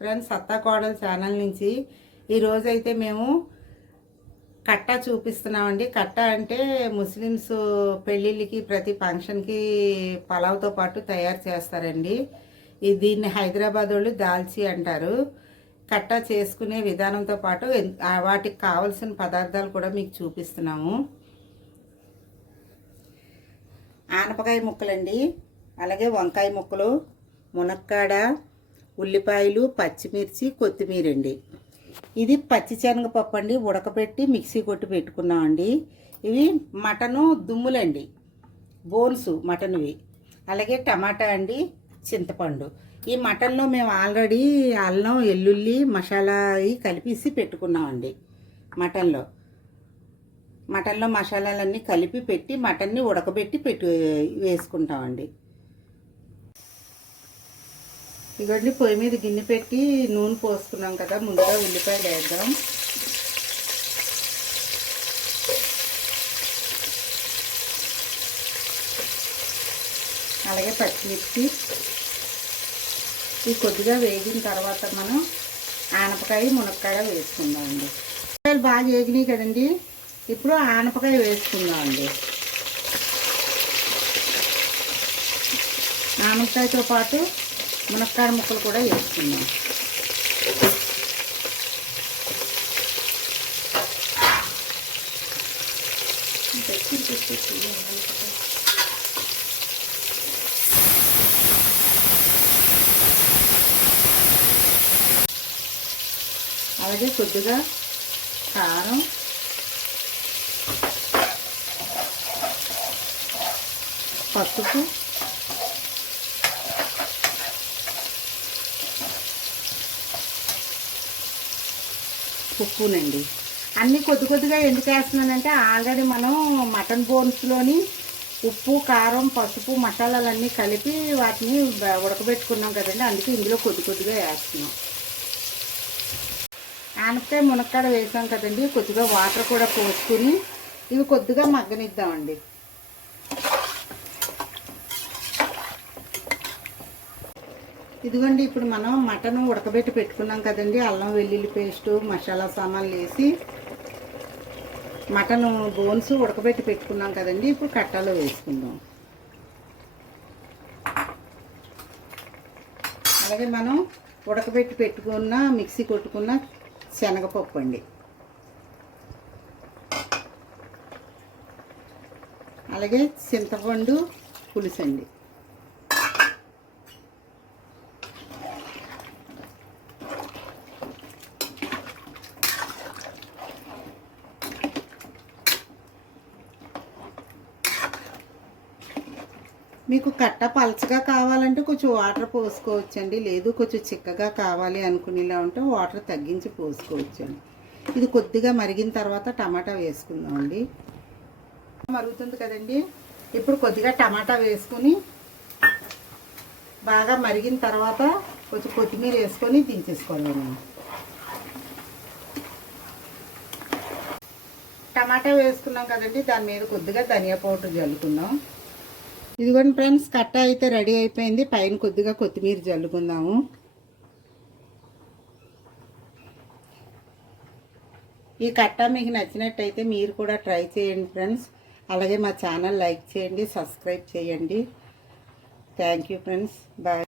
Friends సత్తా కోడలు channel నుంచి ఈరోజు అయితే మేము కట్ట చూపిస్తున్నామండి. కట్ట అంటే ముస్లిమ్స్ పెళ్ళిళ్ళకి ప్రతి ఫంక్షన్కి పలావ్తో పాటు తయారు చేస్తారండి. ఈ దీన్ని హైదరాబాద్ వాళ్ళు దాల్చి అంటారు. కట్ట చేసుకునే విధానంతో పాటు వాటికి కావలసిన పదార్థాలు కూడా మీకు చూపిస్తున్నాము. ఆనపకాయ ముక్కలండి. అలాగే వంకాయ ముక్కలు మునక్కాడ ఉల్లిపాయలు పచ్చిమిర్చి కొత్తిమీర అండి ఇది పచ్చి శనగపప్పు అండి. ఉడకబెట్టి మిక్సీ కొట్టి పెట్టుకున్నామండి ఇవి మటను దుమ్ములండి. బోన్స్ మటన్వి. అలాగే టమాటా అండి చింతపండు. ఈ మటన్లో మేము ఆల్రెడీ అల్లం ఎల్లుల్లి మసాలా కలిపిసి పెట్టుకున్నామండి మటన్లో. మటన్లో మసాలాలన్నీ కలిపి పెట్టి మటన్ని ఉడకబెట్టి పెట్టి వేసుకుంటామండి ఇగోండి పొయ్యి మీద గిన్నె పెట్టి నూనె పోసుకున్నాం కదా ముందుగా ఉల్లిపాయలు వేద్దాం. అలాగే పచ్చిమిర్చి. ఇవి కొద్దిగా వేగిన తర్వాత మనం ఆనపకాయ మునక్కాయ వేసుకుందామండి. ఉల్లిపాయలు బాగా వేగినాయి కదండి ఇప్పుడు ఆనపకాయ వేసుకుందామండి. ఆనపకాయతో పాటు మునక్కాడ ముక్కలు కూడా వేసుకున్నాం అలాగే కొద్దిగా కారం. పసుపు. ఉప్పునండి అన్నీ కొద్ది కొద్దిగా ఎందుకు వేస్తున్నానంటే ఆల్రెడీ మనం మటన్ బోన్స్లోని ఉప్పు కారం పసుపు మసాలాలన్నీ కలిపి వాటిని ఉడకబెట్టుకున్నాం కదండి. అందుకే ఇందులో కొద్ది కొద్దిగా వేస్తున్నాం. ఆనపకాయ మునక్కాడ వేసాం కదండి. కొద్దిగా వాటర్ కూడా పోసుకుని ఇవి కొద్దిగా మగ్గనిద్దామండి. ఇదిగోండి ఇప్పుడు మనం మటన్ ఉడకబెట్టి పెట్టుకున్నాం కదండి. అల్లం వెల్లుల్లి పేస్టు మసాలా సామాన్లు వేసి మటన్ బోన్స్ ఉడకబెట్టి పెట్టుకున్నాం కదండి. ఇప్పుడు కట్టాలో వేసుకుందాం. అలాగే మనం ఉడకబెట్టి పెట్టుకున్న మిక్సీ కొట్టుకున్న శనగపప్పు అండి. అలాగే చింతపండు పులుసు మీకు కట్ట పలచగా కావాలంటే కొంచెం వాటర్ పోసుకోవచ్చండి. లేదు కొంచెం చిక్కగా కావాలి అనుకునేలా ఉంటే వాటర్ తగ్గించి పోసుకోవచ్చండి. ఇది కొద్దిగా మరిగిన తర్వాత టమాటా వేసుకుందామండి. మరుగుతుంది కదండి. ఇప్పుడు కొద్దిగా టమాటా వేసుకొని బాగా మరిగిన తర్వాత కొంచెం కొత్తిమీర వేసుకొని దించేసుకోవాలండి. టమాటా వేసుకున్నాం కదండి. దాని మీద కొద్దిగా ధనియా పౌడర్ జల్లుకుందాం ఇదిగోండి ఫ్రెండ్స్ కట్ట అయితే రెడీ అయిపోయింది. పైన కొద్దిగా కొత్తిమీర జల్లుకుందాము. ఈ కట్ట మీకు నచ్చినట్టయితే మీరు కూడా ట్రై చేయండి ఫ్రెండ్స్. అలాగే మా ఛానల్ లైక్ చేయండి సబ్స్క్రైబ్ చేయండి. Thank you friends. బాయ్.